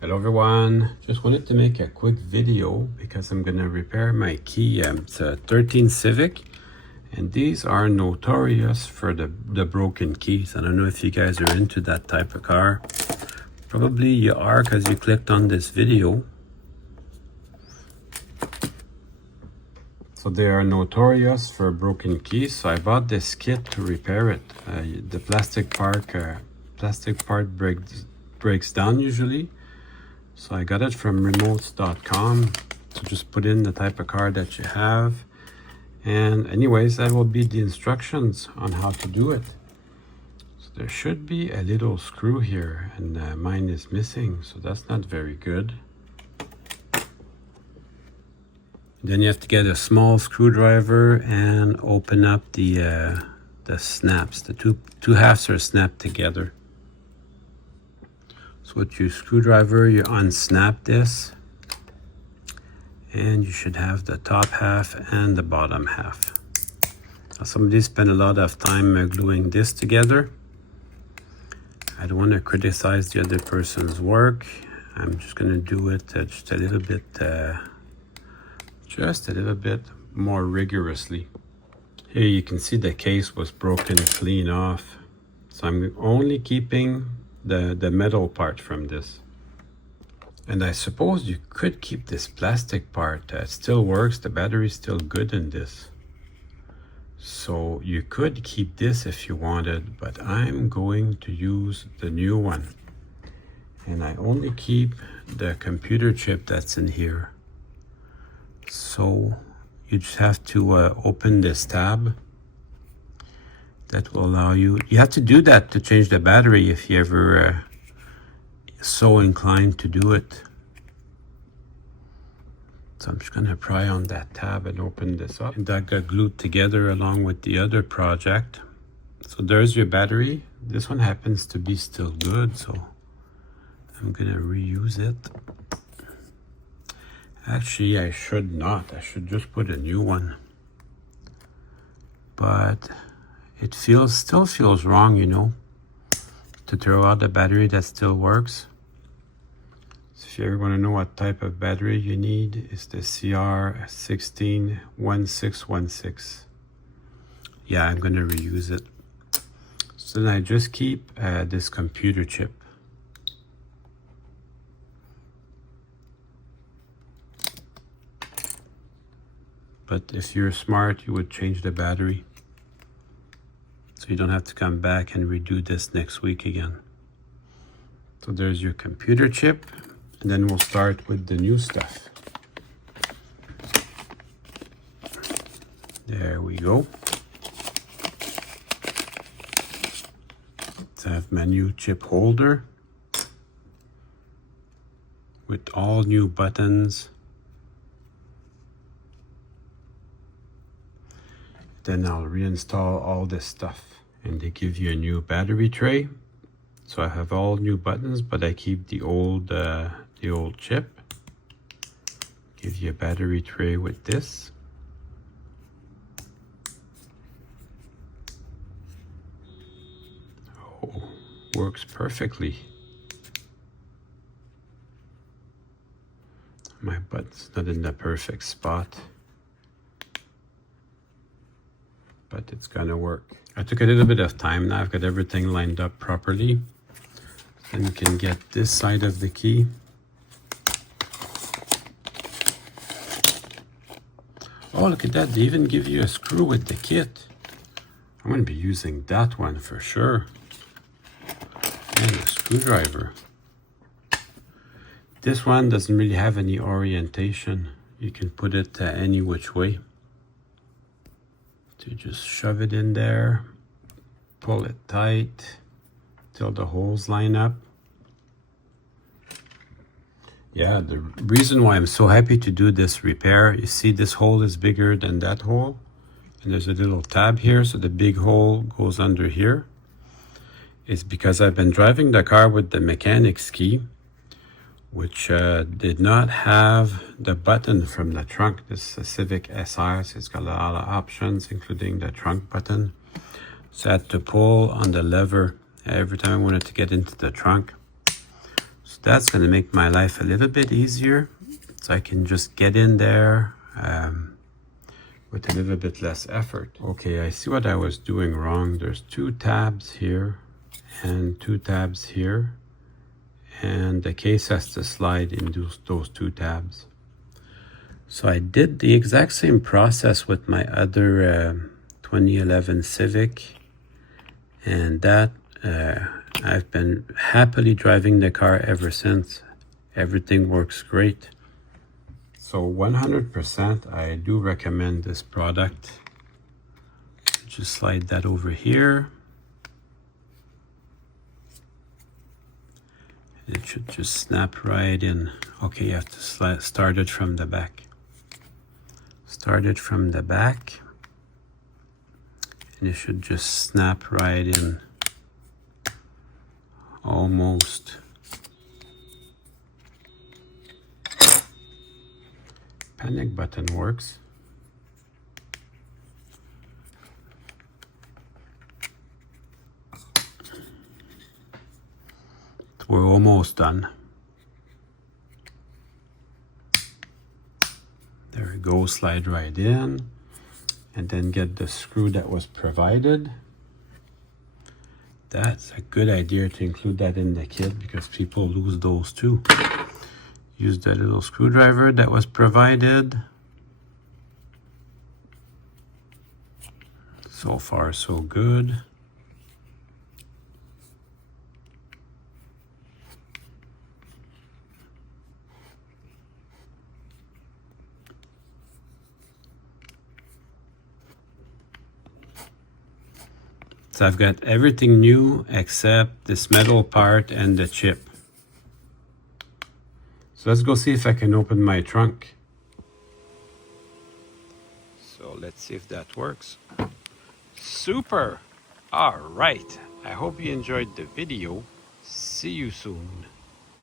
Hello everyone, just wanted to make a quick video because I'm gonna repair my key. It's a 13 Civic and these are notorious for the broken keys. I don't know if you guys are into that type of car. Probably you are because you clicked on this video. So they are notorious for broken keys, so I bought this kit to repair it. The plastic part breaks down usually. So I got it from remotes.com. So just put in the type of card that you have. And anyways, that will be the instructions on how to do it. So there should be a little screw here and mine is missing. So that's not very good. Then you have to get a small screwdriver and open up the snaps. The two halves are snapped together. So with your screwdriver, you unsnap this and you should have the top half and the bottom half. Now, somebody spent a lot of time gluing this together. I don't want to criticize the other person's work. I'm just going to do it just a little bit more rigorously. Here you can see the case was broken clean off. So I'm only keeping the metal part from this. And I suppose you could keep this plastic part. It still works. The battery's still good in this. So you could keep this if you wanted, but I'm going to use the new one. And I only keep the computer chip that's in here. So you just have to open this tab. That will allow you have to do that to change the battery if you ever so inclined to do it. So I'm just gonna pry on that tab and open this up. And that got glued together along with the other project. So there's your battery. This one happens to be still good, so I'm gonna reuse it. Actually, I should not. I should just put a new one. But it still feels wrong, you know, to throw out a battery that still works. So if you ever want to know what type of battery you need, it's the CR161616. Yeah, I'm going to reuse it. So then I just keep this computer chip. But if you're smart, you would change the battery. So you don't have to come back and redo this next week again. So there's your computer chip. And then we'll start with the new stuff. There we go. Let's have my new chip holder with all new buttons. Then I'll reinstall all this stuff. And they give you a new battery tray. So I have all new buttons, but I keep the old chip. Give you a battery tray with this. Oh, works perfectly. My button's not in the perfect spot, but it's gonna work. I took a little bit of time. Now I've got everything lined up properly. Then you can get this side of the key. Oh, look at that. They even give you a screw with the kit. I'm going to be using that one for sure. And a screwdriver. This one doesn't really have any orientation. You can put it any which way. So just shove it in there, pull it tight till the holes line up. Yeah, the reason why I'm so happy to do this repair, you see this hole is bigger than that hole. And there's a little tab here, so the big hole goes under here. It's because I've been driving the car with the mechanic's key, which did not have the button from the trunk. This is a Civic SR, so it's got a lot of options, including the trunk button. So I had to pull on the lever every time I wanted to get into the trunk. So that's going to make my life a little bit easier. So I can just get in there with a little bit less effort. Okay, I see what I was doing wrong. There's 2 tabs here and 2 tabs here. And the case has to slide in those 2 tabs. So I did the exact same process with my other 2011 Civic. And that I've been happily driving the car ever since. Everything works great. So 100% I do recommend this product. Just slide that over here. It should just snap right in. Okay, you have to start it from the back. Start it from the back. And it should just snap right in. Almost. Panic button works. We're almost done. There we go, slide right in. And then get the screw that was provided. That's a good idea to include that in the kit because people lose those too. Use the little screwdriver that was provided. So far, so good. So I've got everything new except this metal part and the chip. So let's go see if I can open my trunk. So let's see if that works. Super! All right. I hope you enjoyed the video. See you soon.